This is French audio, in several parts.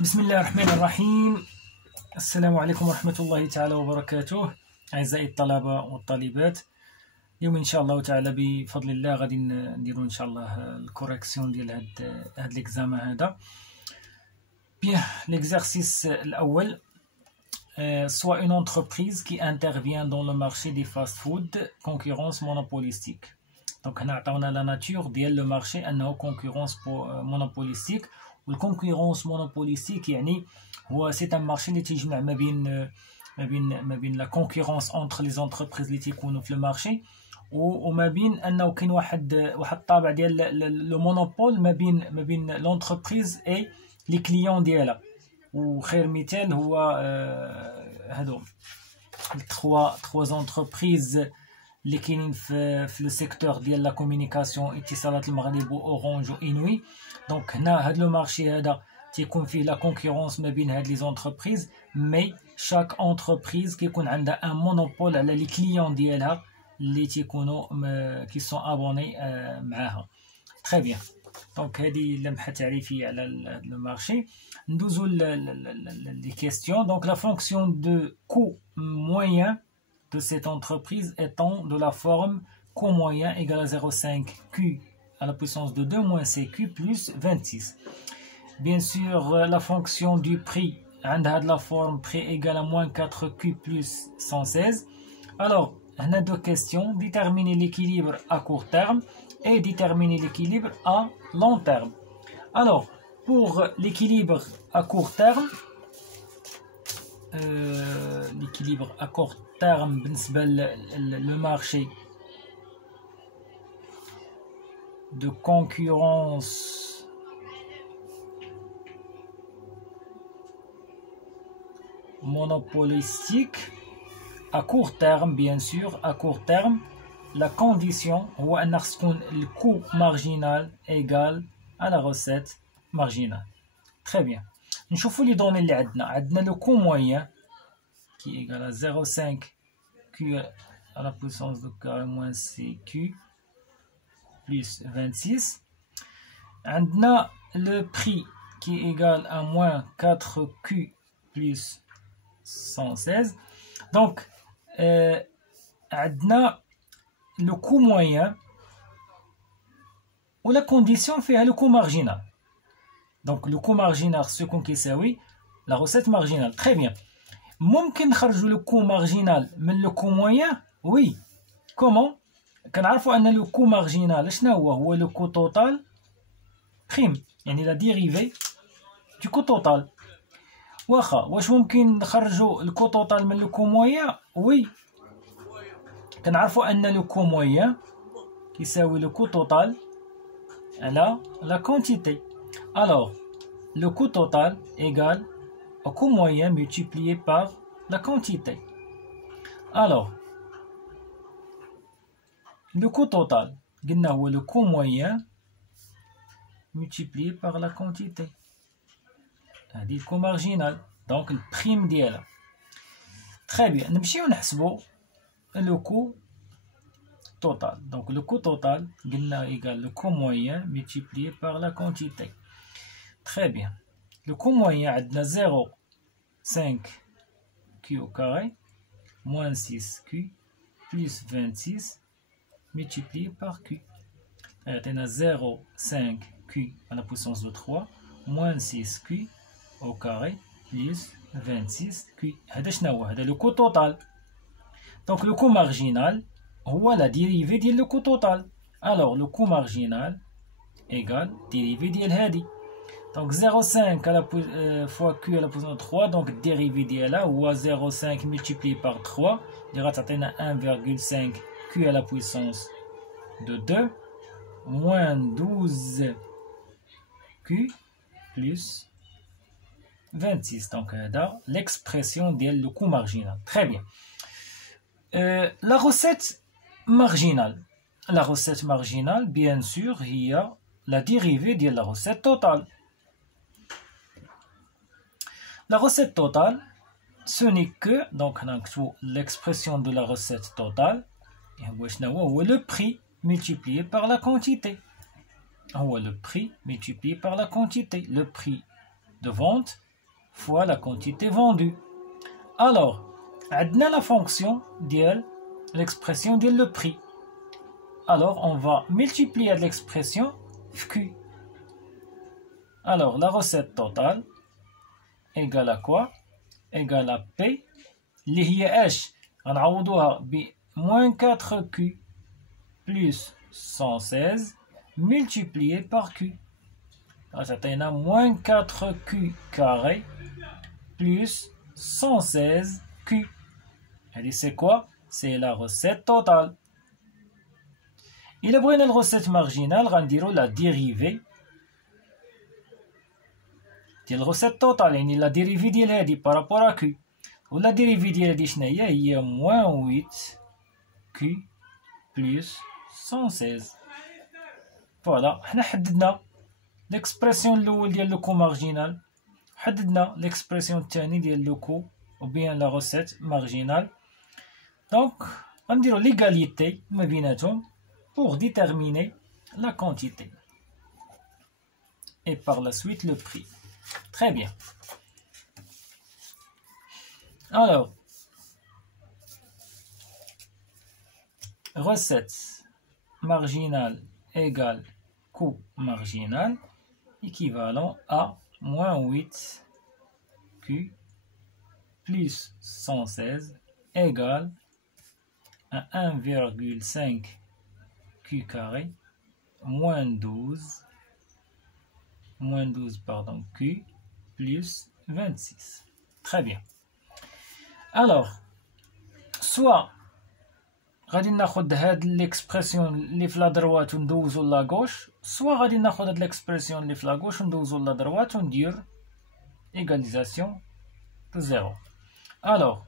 بسم الله الرحمن الرحيم. السلام عليكم ورحمة الله تعالى وبركاته أعزائي الطلبة والطالبات. اليوم إن شاء الله تعالى بفضل الله غادي نديرو إن شاء الله الكوريكسيون ديال هاد ليكزامان هذا. بيان l'exercice الأول. Soit une entreprise qui intervient dans le marché des fast-food, concurrence monopolistique. Donc هنا عطاونا la nature ديال le marché أنه concurrence monopolistique. والكونكورونس مونوبوليستيك يعني هو سي ان مارشي اللي تيجمع ما بين لا كونكورونس اونتر لي زونتربريز اللي تيكونوا في المارشي وما بين انه كاين واحد الطابع ديال لو مونوبول ما بين لونتربريز اي لي كليون ديالها. وخير مثال هو هادو التخوا زونتربريز اللي كاينين في لو سيكتور ديال لا كومونيكاسيون اتصالات المغرب واورانج وانوي. دونك هنا هاد لو مارشي هذا تيكون فيه لا كونكورونس ما بين هاد لي زونتربريز، مي شاك اونتربريز كيكون عندها ان مونوبول على لي كليون ديالها اللي تيكونوا كي سون ابوني معاها. تري بيان. دونك هذه لمحه تعريفيه على لو مارشي. ندوزو لي كيستيون. دونك لا فونكسيون دو كو موين de cette entreprise étant de la forme coût moyen égale à 0,5 Q à la puissance de 2 moins CQ plus 26. Bien sûr, la fonction du prix a la forme prix égale à moins 4Q plus 116. Alors, on a deux questions. Déterminer l'équilibre à court terme et déterminer l'équilibre à long terme. Alors, pour l'équilibre à court terme, l'équilibre à court terme بالنسبة le marché de concurrence monopolistique à court terme. Bien sûr, à court terme la condition هو أن تكون le coût marginal égal à la recette marginale. Très bien. نشوفوا لي دوني اللي عندنا le coût moyen qui est égal à 0,5 Q à la puissance de carré moins CQ plus 26. عندنا le prix qui est égal à moins 4Q plus 116. Donc عندنا le coût moyen ou la condition fait le coût marginal. Donc le coût marginal ce qu'on كيساوي la recette marginale. Très bien. ممكن نخرجوا لو كو مارجينال من لو كو موين. وي كومون؟ كنعرفوا ان لو كو مارجينال شنو هو لو كو توتال بريم، يعني لا ديريفي دو كو توتال. واش ممكن نخرجوا الكو توتال من لو كو موين؟ وي كنعرفوا ان لو كو موين كيساوي لو كو توتال على لا كونتيتي. الوغ لو كو توتال ايغال au coût moyen multiplié par la quantité. Alors, le coût total, le coût moyen multiplié par la quantité. C'est le coût marginal, donc le prime d'elle. Très bien, nous allons le coût total. Donc le coût total égale le coût moyen multiplié par la quantité. Très bien. Le coût moyen est de 0,5 Q au carré moins 6Q plus 26 multiplié par Q. On a 0,5 Q à la puissance de 3 moins 6Q au carré plus 26Q. C'est le coût total. Donc le coût marginal, c'est la dérivée du coût total. Alors le coût marginal égale dérivée de l'hadi. Donc 0,5 fois Q à la puissance de 3, donc dérivée d'elle ou 0,5 multiplié par 3, il y aura 1,5 Q à la puissance de 2 moins 12 Q plus 26. Donc l'expression de le coût marginal. Très bien. La recette marginale. La recette marginale, bien sûr, il y a la dérivée de la recette totale. La recette totale, ce n'est que, donc l'expression de la recette totale, le prix multiplié par la quantité. Le prix multiplié par la quantité. Le prix de vente fois la quantité vendue. Alors, on a la fonction de l'expression de le prix. Alors, on va multiplier l'expression Q. Alors, la recette totale égale à quoi? Égale à P. اللي هي ايش؟ غنعوضوها ب moins 4Q plus 116 multiplié par Q. غتعطينا moins 4Q carré plus 116Q. هذه c'est quoi? C'est la recette totale. إلا بغينا la recette marginale غنديرو la dérivée ديال recette totale, يعني la dérivée ديال هذه par rapport à Q. ولا dérivée ديال هذه شنو هي moins 8Q plus 116. فوالا حنا حددنا l'expression الأول ديال لو كو مارجينال, حددنا l'expression الثاني ديال لو كو ou bien la recette marginale. Donc غنديرو l'égalité ما بيناتهم pour déterminer la quantité et par la suite le prix. Très bien. Alors, recette marginale égale coût marginal équivalent à moins 8Q plus 116 égale à 1,5 Q carré moins 12 Q plus 26. Très bien. Alors, soit غادي ناخد هاد l'expression اللي في لا دروات وندوزو لا غوش, soit غادي ناخد هاد l'expression اللي في لا غوش وندوزو لا دروات وندير égalisation de 0. Alors,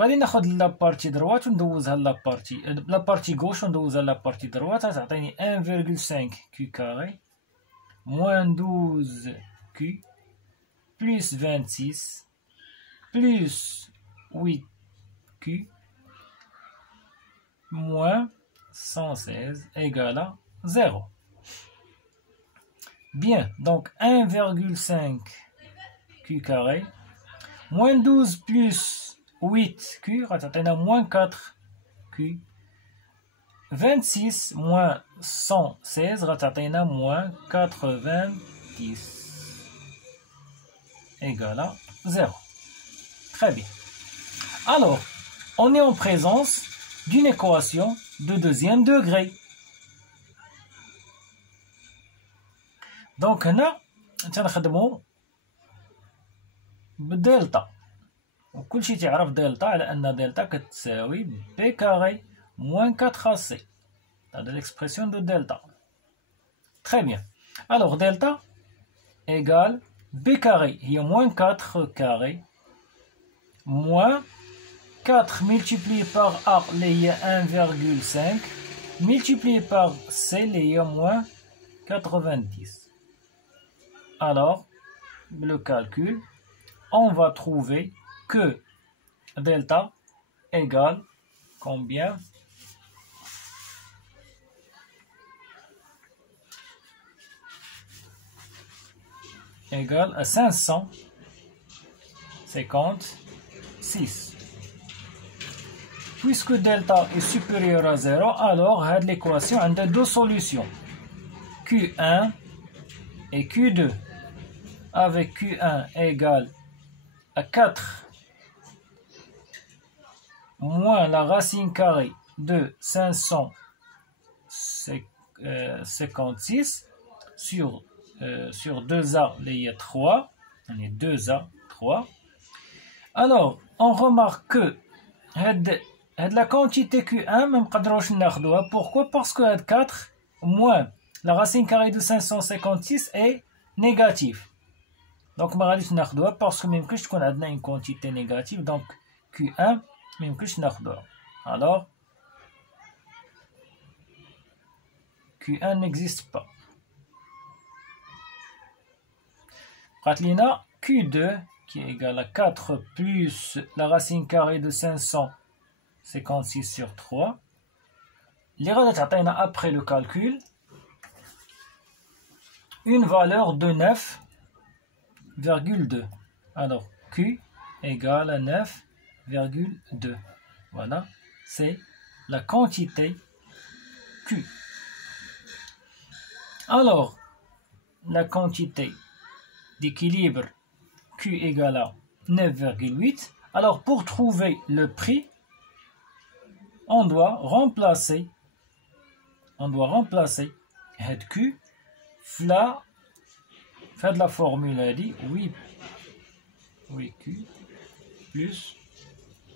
غادي ناخد لا بارتي دروات وندوزها لا بارتي غوش وندوزها لا بارتي دروات, غتعطيني 1,5 Q carré moins 12 Q plus 26 plus 8 Q moins 116 égale à 0. Bien, donc 1,5 Q carré moins 12 plus 8 Q, moins 4 Q, 26 moins 116, moins 90 égale à 0. Très bien. Alors, on est en présence d'une équation de deuxième degré. Donc, هنا تنخدمو بدلتا, وكل شيء تعرف دلتا على أن دلتا كتساوي بي كاري moins 4AC. C'est l'expression de delta. Très bien. Alors, delta égale B carré. Il y a moins 4 carré. Moins 4 multiplié par A, il y a 1,5. Multiplié par C, il y a moins 90. Alors, le calcul, on va trouver que delta égale combien? Égale à 556. Puisque delta est supérieur à 0, alors l'équation a deux solutions, Q1 et Q2. Avec Q1 égale à 4 moins la racine carrée de 556 sur 2A, il y a 3. On est 2A, 3. Alors, on remarque que la quantité Q1, même pourquoi? Parce que 4 moins la racine carrée de 556 est négative. Donc, parce que même que je connais une quantité négative, donc Q1, même que je alors, Q1 n'existe pas. Q2 qui est égal à 4 plus la racine carrée de 556 sur 3. L'erreur après le calcul, une valeur de 9,2. Alors, Q égale à 9,2. Voilà, c'est la quantité Q. Alors, la quantité d'équilibre Q égale à 9,8. Alors, pour trouver le prix, on doit remplacer head Q fla fait de la formule a dit 8Q plus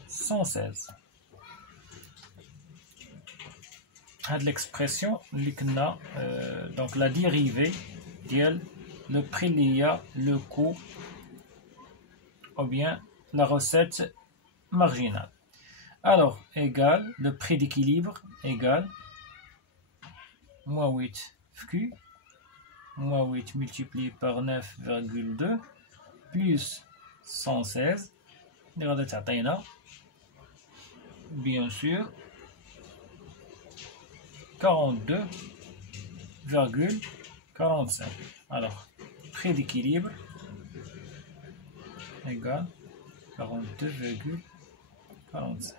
116. L'expression donc la dérivée le prix lié le coût ou bien la recette marginale. Alors, égal, le prix d'équilibre égale moins 8Q, moins 8 multiplié par 9,2 plus 116. Bien sûr, 42,45. Alors, prix d'équilibre égale 42,45.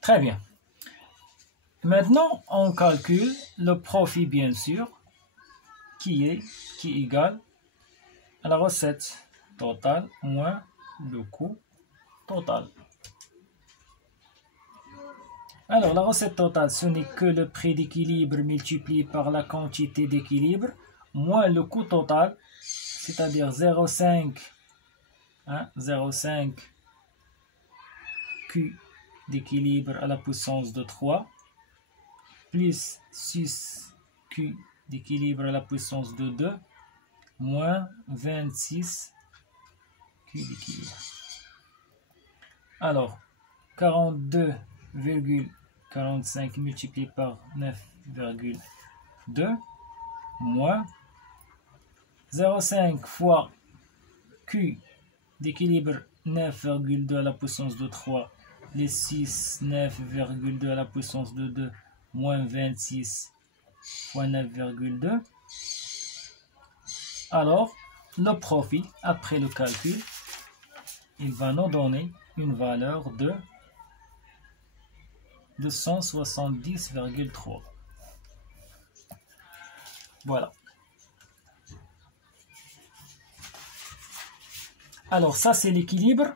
Très bien. Maintenant, on calcule le profit, bien sûr, qui est égal à la recette totale moins le coût total. Alors, la recette totale, ce n'est que le prix d'équilibre multiplié par la quantité d'équilibre moins le coût total, c'est-à-dire 0,5 Q d'équilibre à la puissance de 3 plus 6Q d'équilibre à la puissance de 2 moins 26 Q d'équilibre. Alors, 42,45 multiplié par 9,2 moins 0,5 fois Q d'équilibre 9,2 à la puissance de 3 les 6, 9,2 à la puissance de 2 moins 26 fois 9,2. Alors, le profit, après le calcul, il va nous donner une valeur de 270,3. Voilà. Alors, ça, c'est l'équilibre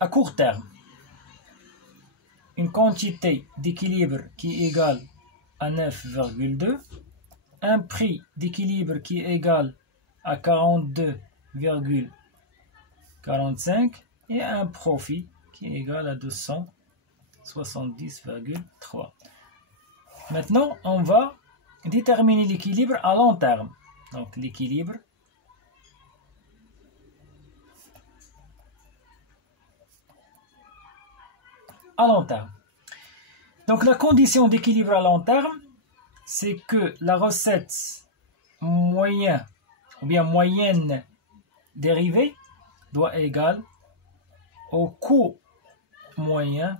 à court terme. Une quantité d'équilibre qui est égale à 9,2, un prix d'équilibre qui est égal à 42,45 et un profit qui est égal à 270,3. Maintenant, on va déterminer l'équilibre à long terme. Donc, l'équilibre à long terme. Donc, la condition d'équilibre à long terme, c'est que la recette moyenne ou bien moyenne dérivée doit égale au coût moyen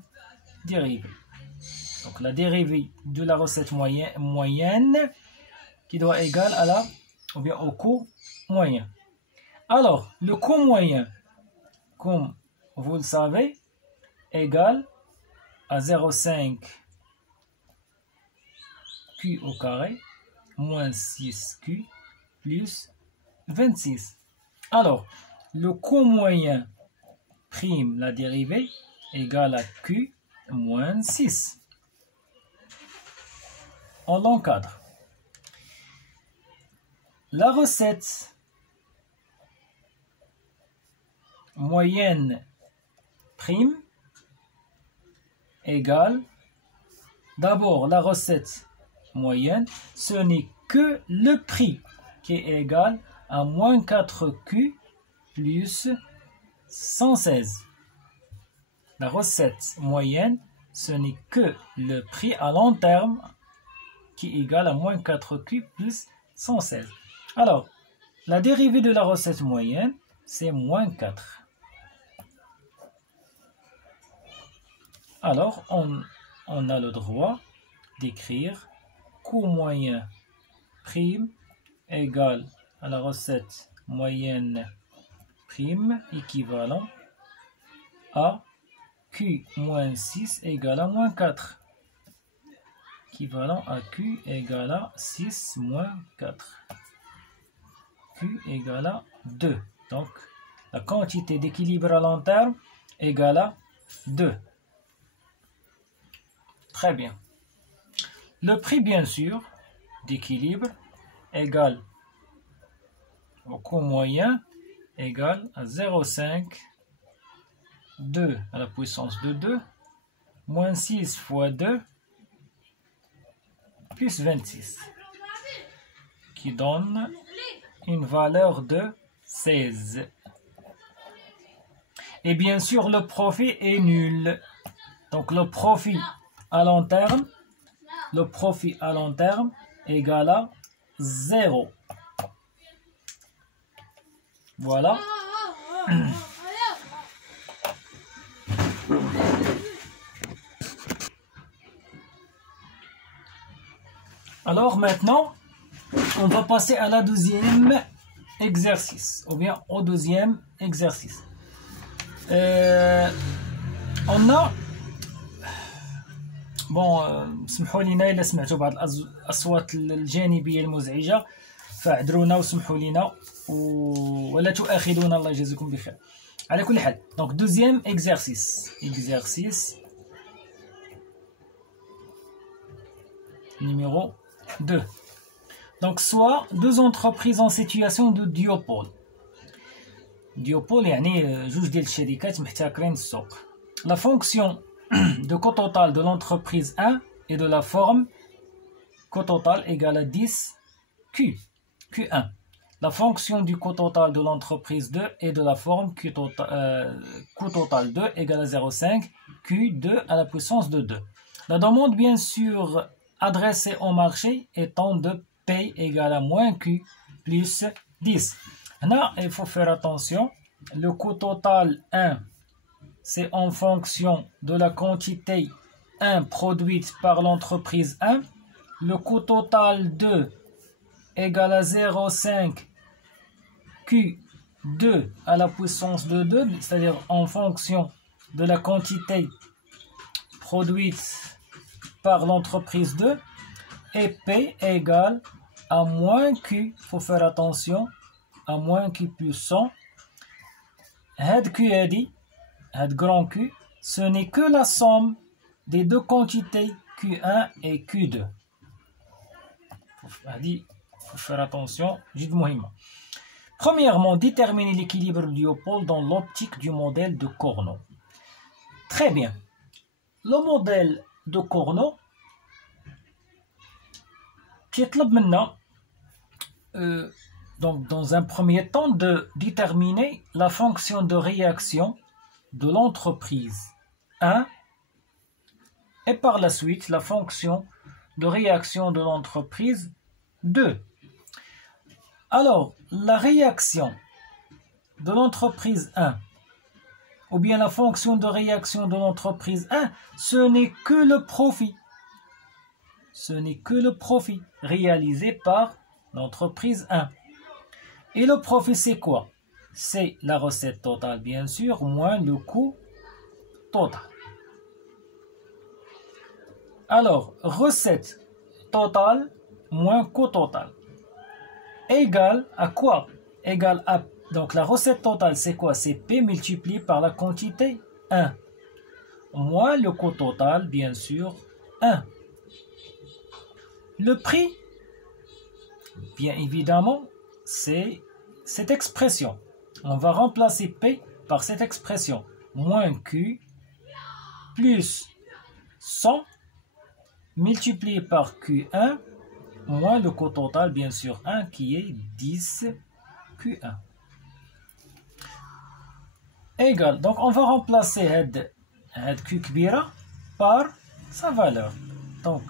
dérivé. Donc, la dérivée de la recette moyenne qui doit égale à la ou bien au coût moyen. Alors, le coût moyen, comme vous le savez, égale à 0,5 Q au carré moins 6Q plus 26. Alors, le coût moyen prime la dérivée égale à Q moins 6. On l'encadre. La recette moyenne prime égale, d'abord la recette moyenne, ce n'est que le prix qui est égal à moins 4Q plus 116. La recette moyenne, ce n'est que le prix à long terme qui est égal à moins 4Q plus 116. Alors, la dérivée de la recette moyenne, c'est moins 4. Alors, on a le droit d'écrire coût moyen prime égale à la recette moyenne prime équivalent à Q moins 6 égale à moins 4. Équivalent à Q égale à 6 moins 4. Q égale à 2. Donc, la quantité d'équilibre à long terme égale à 2. Très bien. Le prix, bien sûr, d'équilibre égale au coût moyen égale à 0,5 2 à la puissance de 2 moins 6 fois 2 plus 26 qui donne une valeur de 16. Et bien sûr, le profit est nul. Donc le profit à long terme, égale à 0. Voilà. Alors maintenant, on va passer à la deuxième exercice, ou bien au deuxième exercice. On a سمحوا لينا إلا سمعتوا بعض الأصوات الجانبية المزعجة فاعذرونا وسمحوا لينا ولا تؤاخذونا الله يجازيكم بخير. على كل حال donc deuxième exercice numéro 2. Donc soit deux entreprises en situation de duopole. Duopole يعني جوج ديال الشركات محتكرين السوق. La fonction de coût total de l'entreprise 1 et de la forme coût total égale à 10 Q1. La fonction du coût total de l'entreprise 2 et de la forme coût total 2 égale à 0,5 Q2 à la puissance de 2. La demande bien sûr adressée au marché étant de P égale à moins Q plus 10. Là, il faut faire attention, le coût total 1 c'est en fonction de la quantité 1 produite par l'entreprise 1. Le coût total 2 égale à 0,5 Q2 à la puissance de 2, c'est-à-dire en fonction de la quantité produite par l'entreprise 2. Et P égale à moins Q, il faut faire attention, à moins Q plus 100. Had Q a dit, grand Q, ce n'est que la somme des deux quantités Q1 et Q2. Il faut faire attention, جد مهمة. Premièrement, déterminer l'équilibre du duopole dans l'optique du modèle de Cournot. Très bien. Le modèle de Cournot كيطلب منا donc dans un premier temps de déterminer la fonction de réaction de l'entreprise 1 et par la suite la fonction de réaction de l'entreprise 2. Alors, la réaction de l'entreprise 1 ou bien la fonction de réaction de l'entreprise 1, ce n'est que le profit. Ce n'est que le profit réalisé par l'entreprise 1. Et le profit, c'est quoi? C'est la recette totale, bien sûr, moins le coût total. Alors, recette totale moins coût total égale à quoi? Égale à... Donc, la recette totale, c'est quoi? C'est P multiplié par la quantité 1. Moins le coût total, bien sûr, 1. Le prix, bien évidemment, c'est cette expression. On va remplacer P par cette expression. Moins Q plus 100 multiplié par Q1 moins le coût total, bien sûr, 1 qui est 10 Q1. Égal. Donc, on va remplacer had Q كبيرة par sa valeur. Donc,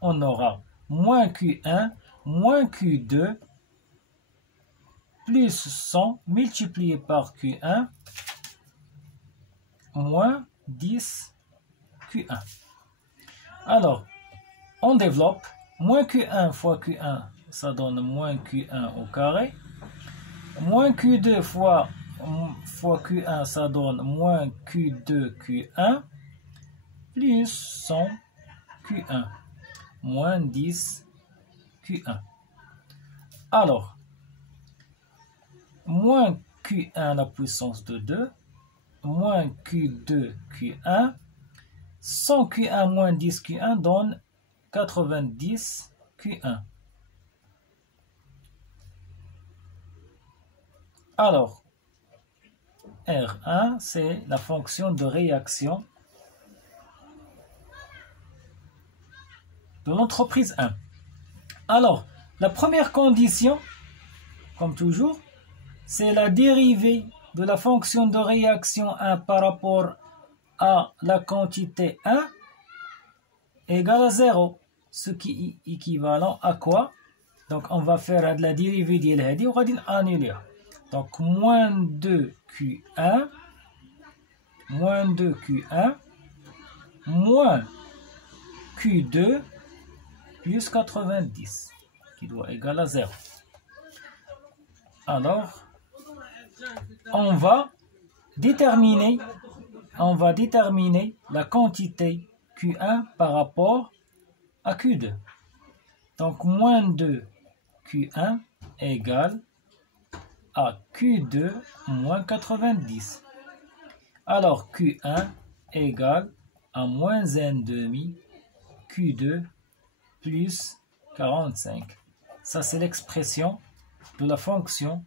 on aura moins Q1 moins Q2 plus 100 multiplié par Q1 moins 10 Q1. Alors, on développe. Moins Q1 fois Q1, ça donne moins Q1 au carré. Moins Q2 fois Q1, ça donne moins Q2 Q1 plus 100 Q1 moins 10 Q1. Alors, moins Q1 à la puissance de 2 moins Q2 Q1 100 Q1 moins 10 Q1 donne 90 Q1. Alors, R1, c'est la fonction de réaction de l'entreprise 1. Alors, la première condition, comme toujours, c'est la dérivée de la fonction de réaction 1 par rapport à la quantité 1 égale à 0, ce qui est équivalent à quoi? Donc, on va faire de la dérivée ديال هذه وغادي annuler. Donc, moins 2 Q1, moins 2 Q1, moins Q2 plus 90, qui doit égaler à 0. Alors, on va déterminer la quantité Q1 par rapport à Q2. Donc, moins 2 Q1 égale à Q2 moins 90. Alors, Q1 égale à moins 1,5 Q2 plus 45. Ça, c'est l'expression de la fonction.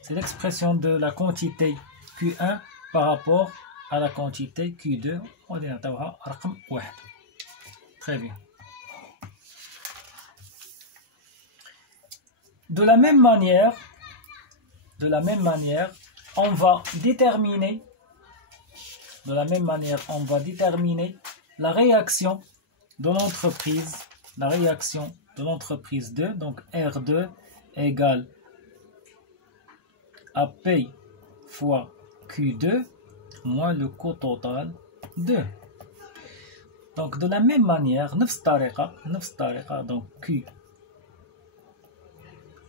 C'est l'expression de la quantité Q1 par rapport à la quantité Q2. On va نعطيوها رقم 1. Très bien. De la même manière, on va déterminer la réaction de l'entreprise 2, donc R2 égale à P fois Q2 moins le coût total 2. Donc de la même manière, نفس الطريقة, donc Q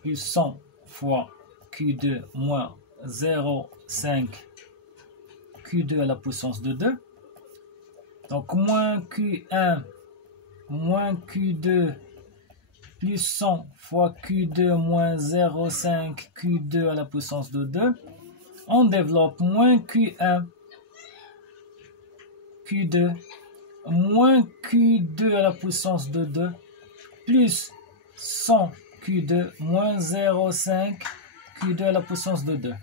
plus 100 fois Q2 moins 0,5 Q2 à la puissance de 2. Donc moins Q1 moins Q2 plus 100 fois Q2 moins 0,5 Q2 à la puissance de 2. On développe moins Q1 Q2 moins Q2 à la puissance de 2 plus 100 Q2 moins 0,5 Q2 à la puissance de 2.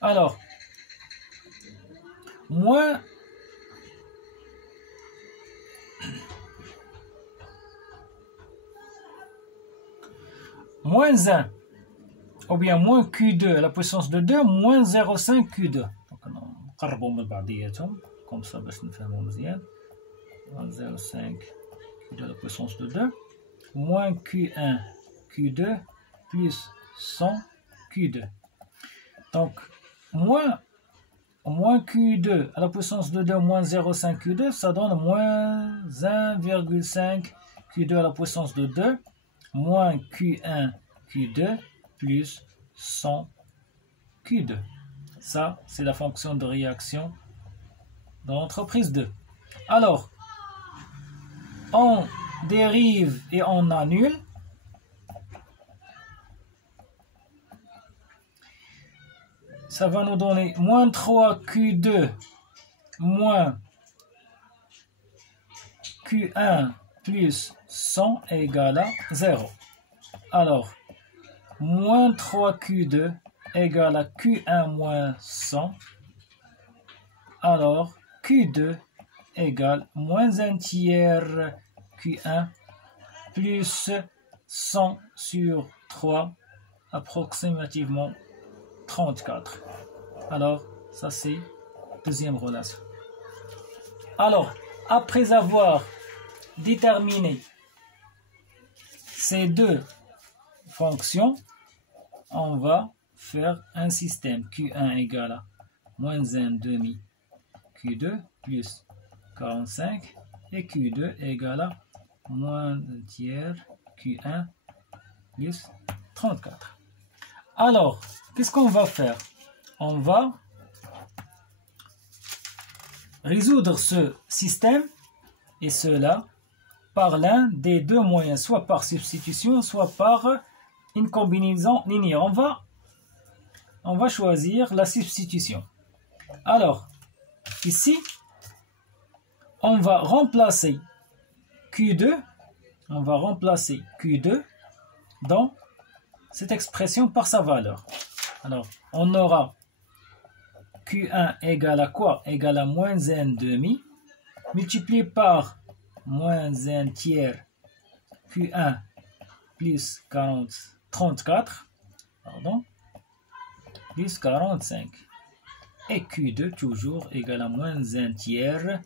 Alors, moins moins 1 ou bien moins Q2 à la puissance de 2 moins 0,5 Q2. Donc نقربوا من بعضياتهم comme ça باش نفهموا مزيان. 0,5 Q2 à la puissance de 2 moins Q1 Q2 plus 100 Q2. Donc moins Q2 à la puissance de 2 moins 0,5 Q2, ça donne moins 1,5 Q2 à la puissance de 2 moins Q1 Q2 plus 100 Q2. Ça, c'est la fonction de réaction de l'entreprise 2. Alors, on dérive et on annule. Ça va nous donner moins 3 Q2 moins Q1 plus 100 égale à 0. Alors, moins 3 Q2 égale à Q1 moins 100. Alors, Q2 égale moins 1 tiers Q1 plus 100 sur 3, approximativement 34. Alors, ça c'est deuxième relation. Alors, après avoir déterminé ces deux fonctions, on va faire un système Q1 égale à moins 1 demi Q2 plus 45 et Q2 égale à moins 1 tiers Q1 plus 34. Alors, qu'est-ce qu'on va faire? On va résoudre ce système et cela par l'un des deux moyens, soit par substitution, soit par une combinaison linéaire. On va choisir la substitution. Alors, ici, on va remplacer Q2, dans cette expression par sa valeur. Alors, on aura Q1 égale à quoi? Égale à moins 1 demi, multiplié par moins 1 tiers Q1 plus 34, plus 45. Et Q2 toujours égale à moins 1 tiers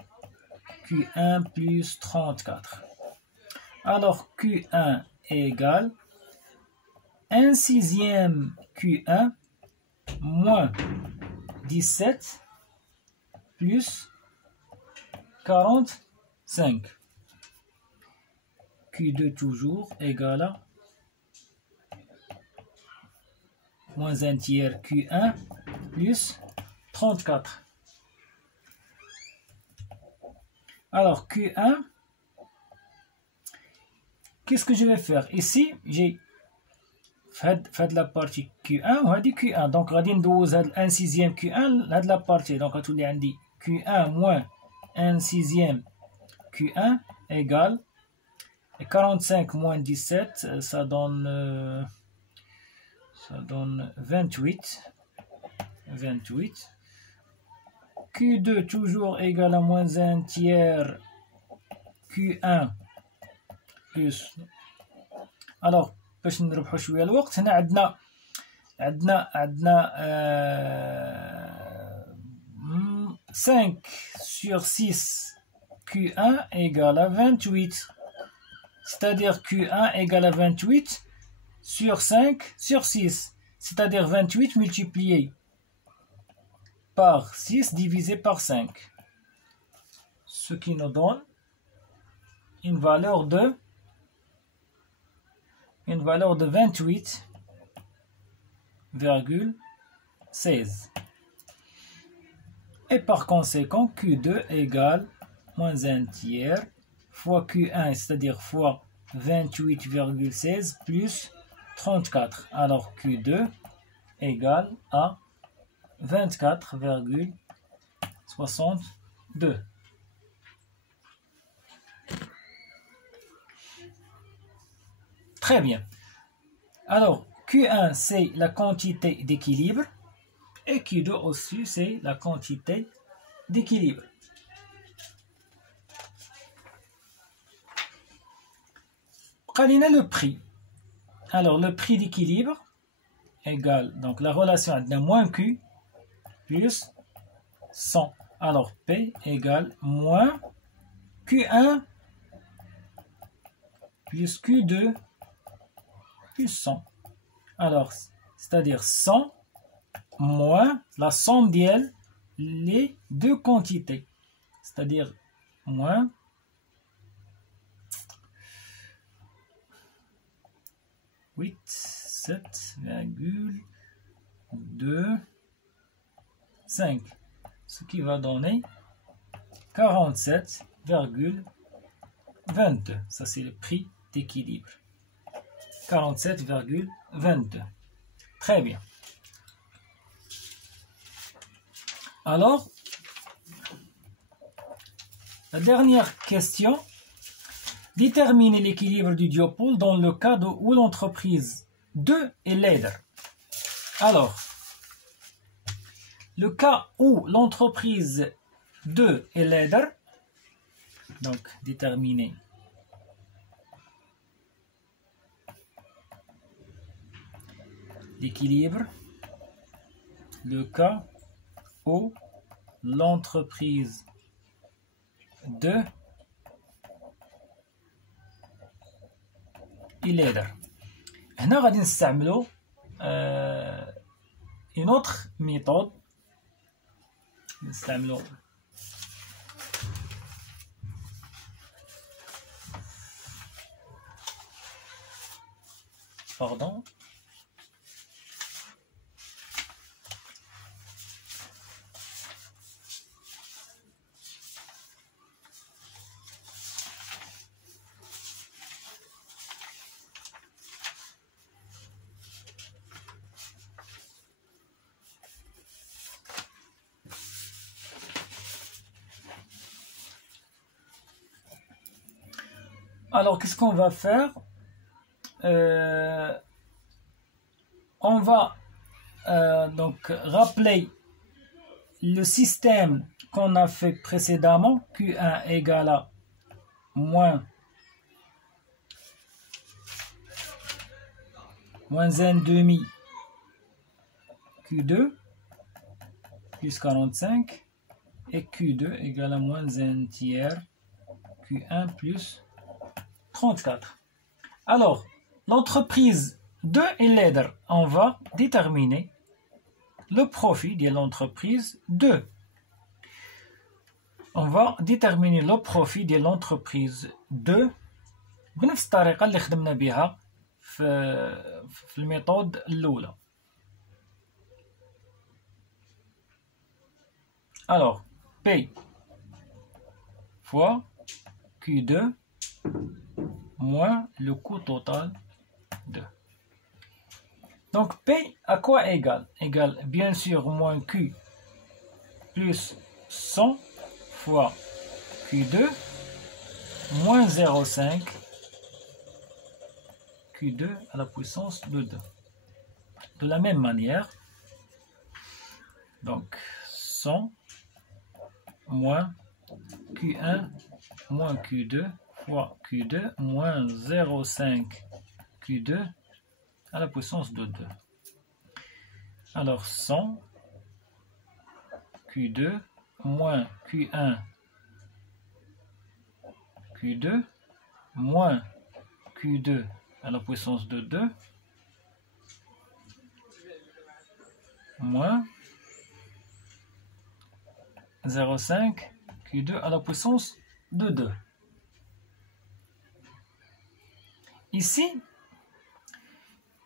Q1 plus 34. Alors Q1 égale 1 sixième Q1 moins 17 plus 45. Q2 toujours égale à moins 1 tiers Q1 plus 34. Alors Q1, qu'est-ce que je vais faire? Ici, j'ai fait la partie Q1 ou Q1. Donc, on va ندوز 1 sixième Q1 هاد la partie. Donc, on va dire Q1 moins 1 sixième Q1 égale 45 moins 17, ça donne 28. Q2 toujours égal à moins 1 tiers Q1 plus. Alors, باش نربحوا شويه الوقت هنا عندنا 5 sur 6 Q1 égale à 28. C'est-à-dire Q1 égale à 28 sur 5 sur 6. C'est-à-dire 28 multiplié par 6 divisé par 5. Ce qui nous donne une valeur de 28,16. Et par conséquent, Q2 égale moins 1 tiers fois Q1, c'est-à-dire fois 28,16 plus 34. Alors Q2 égale à 24,62. Très bien. Alors, Q1, c'est la quantité d'équilibre et Q2 aussi, c'est la quantité d'équilibre. Prenons le prix. Alors, le prix d'équilibre égale, donc la relation entre moins Q plus 100. Alors, P égale moins Q1 plus Q2 plus 100. Alors, c'est-à-dire 100 moins la somme d'elles, les deux quantités. C'est-à-dire moins 7,25. Ce qui va donner 47,22. Ça, c'est le prix d'équilibre. 47,22. Très bien. Alors, la dernière question. Déterminer l'équilibre du diopôle dans le cas où l'entreprise 2 est leader. Alors, le cas où l'entreprise 2 est leader, donc déterminer l'équilibre, le cas où l'entreprise 2 est leader. هنا غادي نستعملوا une autre méthode. نستعملوا pardon. Alors, qu'est-ce qu'on va faire? On va donc rappeler le système qu'on a fait précédemment, Q1 égale à moins 1 demi Q2 plus 45 et Q2 égale à moins 1 tiers Q1 plus 34. Alors, l'entreprise 2 et l'EDR, on va déterminer le profit de l'entreprise 2. On va déterminer le profit de l'entreprise 2 بنفس الطريقة اللي خدمنا بها في الميثود الأولى. Alors, P fois Q2 moins le coût total 2. Donc P à quoi égale? Égale bien sûr moins Q plus 100 fois Q2 moins 0,5 Q2 à la puissance de 2. De la même manière, donc 100 moins Q1 moins Q2 fois Q2 moins 0,5 Q2 à la puissance de 2. Alors 100 Q2 moins Q1 Q2 moins Q2 à la puissance de 2 moins 0,5 Q2 à la puissance de 2. Ici,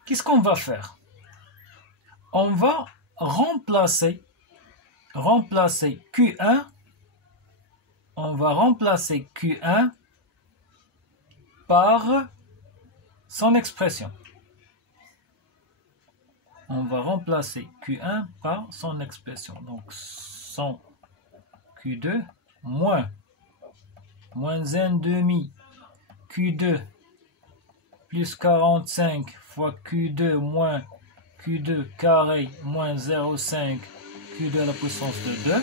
qu'est-ce qu'on va faire? On va remplacer Q1. On va remplacer Q1 par son expression. On va remplacer Q1 par son expression. Donc, 100 Q2 moins 1 demi Q2 plus 45 fois Q2 moins Q2 carré moins 0,5 Q2 à la puissance de 2.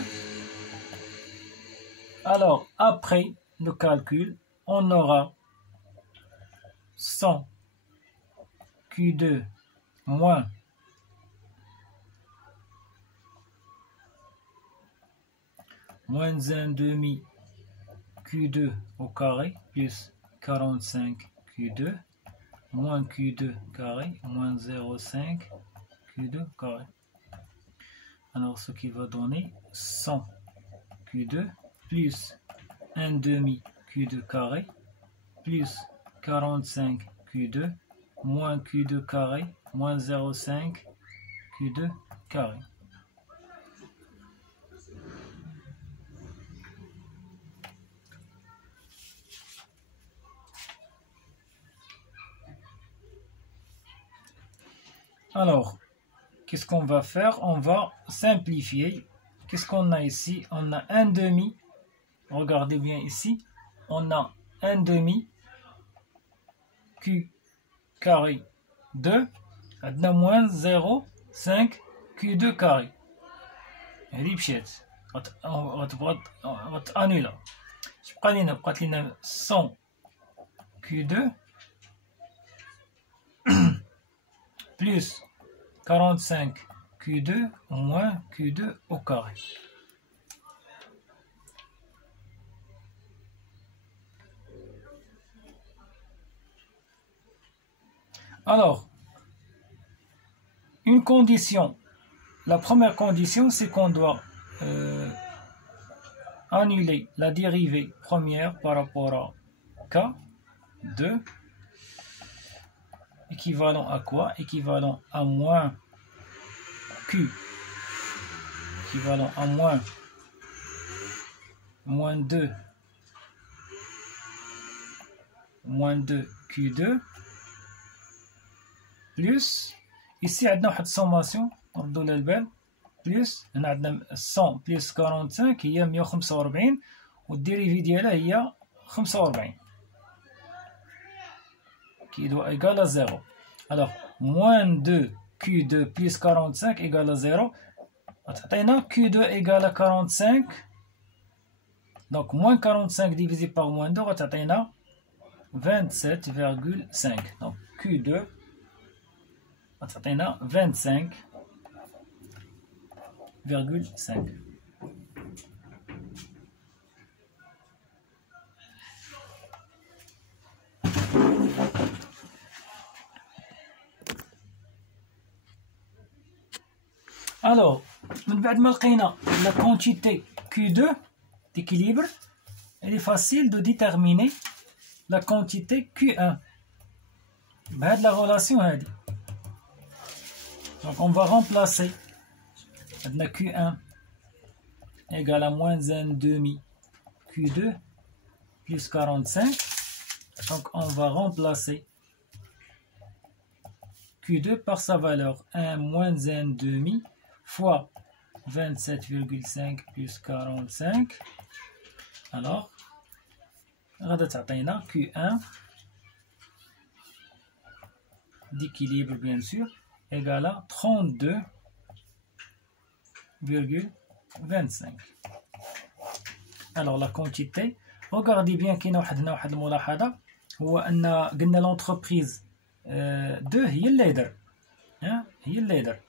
Alors, après le calcul, on aura 100 Q2 moins moins 1 demi Q2 au carré plus 45 Q2 moins Q2 carré moins 0,5 Q2 carré. Alors ce qui va donner 100 Q2 plus 1 demi Q2 carré plus 45 Q2 moins Q2 carré moins 0,5 Q2 carré. Alors, qu'est-ce qu'on va faire? On va simplifier. Qu'est-ce qu'on a ici? On a 1 demi. Regardez bien ici. On a 1 demi Q carré 2. عندنا moins 0,5 Q2 carré. هذه مشات غتانيلا. بقى لنا بقات لنا 100 Q2 plus 45 Q2 moins Q2 au carré. Alors, une condition. La première condition, c'est qu'on doit annuler la dérivée première par rapport à K2. équivalent à quoi? Équivalent à moins Q, équivalent à moins 2 Q2 plus ici عندنا واحد sommation ردوا لها البال بلس هنا عندنا 100 بلس 45 هي 145 والديريفي ديالها هي 45 qui doit égal à 0. Alors moins 2 Q2 plus 45 égale à 0. Q2 égale à 45. Donc moins 45 divisé par moins 2 غتعطينا 27,5. Donc Q2 غتعطينا 25,5. Alors, من بعد ما لقينا la quantité Q2 d'équilibre, il est facile de déterminer la quantité Q1 بهاد la relation هادي. Donc on va remplacer عندنا Q1 égale à moins 1,5 Q2 plus 45. Donc on va remplacer Q2 par sa valeur 1 moins 1,5 fois 27,5 plus 45. Alors, غادا تعطينا Q1 d'équilibre bien sûr égale à 32,25. Alors la quantité, regardez bien كاينه واحد الملاحظه هو ان قلنا l'entreprise 2 هي الليدر. هي الليدر.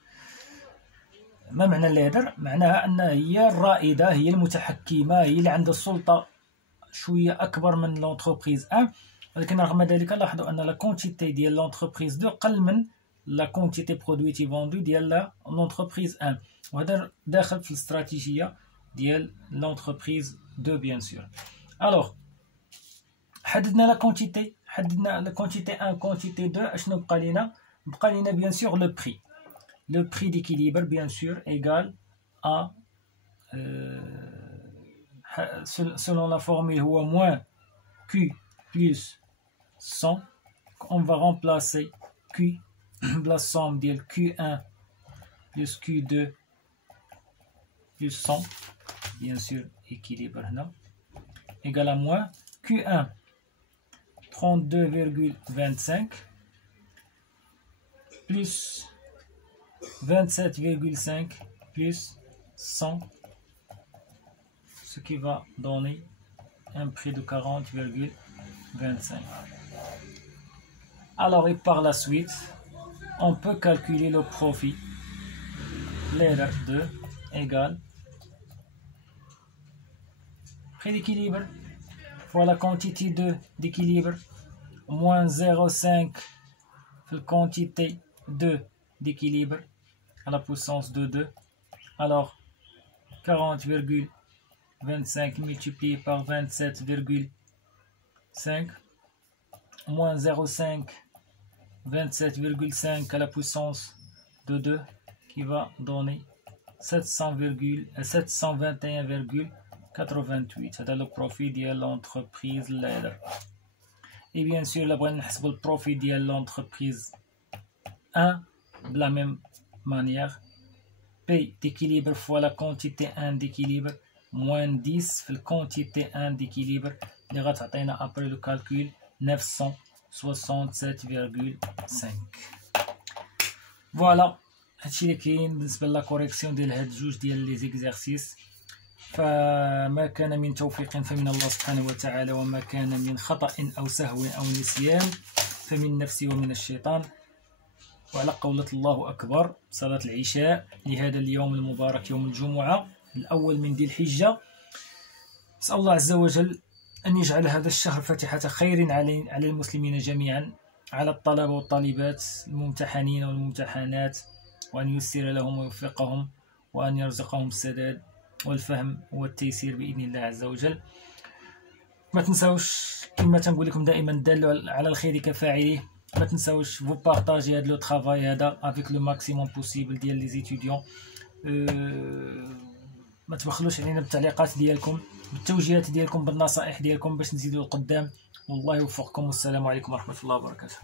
ما معنى الليدر؟ معناها أن هي الرائدة، هي المتحكمة، هي اللي عندها السلطة شوية أكبر من لونتربريز 1. ولكن رغم ذلك لاحظوا أن لا كونتيتي ديال لونتربريز 2 قل من لا كونتيتي برودويتي فوندو ديال لونتربريز 1. وهذا داخل في الاستراتيجية ديال لونتربريز 2 بيان سور. ألوغ حددنا لا كونتيتي 1 كونتيتي 2. اشنو بقى لينا؟ بقى لينا بيان سور لو بري. Le prix d'équilibre, bien sûr, égal à, selon la formule, ou moins Q plus 100. On va remplacer Q, la somme de Q1 plus Q2 plus 100, bien sûr, équilibre, non? Égal à moins Q1, 32,25 plus 27,5 plus 100, ce qui va donner un prix de 40,25. Alors, et par la suite, on peut calculer le profit. L'erreur 2 égale prix d'équilibre fois la quantité 2 d'équilibre moins 0,5 la quantité 2 d'équilibre à la puissance de 2. Alors 40,25 multiplié par 27,5 moins 0,5 27,5 à la puissance de 2 qui va donner 721,88. C'est le profit de l'entreprise leader. Et bien sûr, là, on va le profit de l'entreprise 1 de la même manière. P d'équilibre fois la quantité 1 d'équilibre moins 10 la quantité 1 d'équilibre. Les ratatena après le calcul 967,5. Voilà. هادشي اللي كاين بالنسبه لا كوريكسيون ديال هاد جوج ديال لي زيكزارسيس. فما كان من توفيق فمن الله سبحانه وتعالى، وما كان من خطأ أو سهو أو نسيان فمن نفسي ومن الشيطان. وعلى قولة الله أكبر صلاة العشاء لهذا اليوم المبارك يوم الجمعة الأول من ذي الحجة. نسأل الله عز وجل أن يجعل هذا الشهر فاتحة خير على المسلمين جميعا، على الطلبة والطالبات الممتحنين والممتحنات، وأن ييسر لهم ويوفقهم، وأن يرزقهم السداد والفهم والتيسير بإذن الله عز وجل. ما تنسوش كما تنقول لكم دائما، دال على الخير كفاعله. ما تنساوش فو بارطاجي هذا لو طرافاي هذا افيك لو ماكسيموم بوسيبل ديال لي زيتيديون. ما تبخلوش علينا بالتعليقات ديالكم، بالتوجيهات ديالكم، بالنصائح ديالكم باش نزيدوا القدام. والله يوفقكم، والسلام عليكم ورحمة الله وبركاته.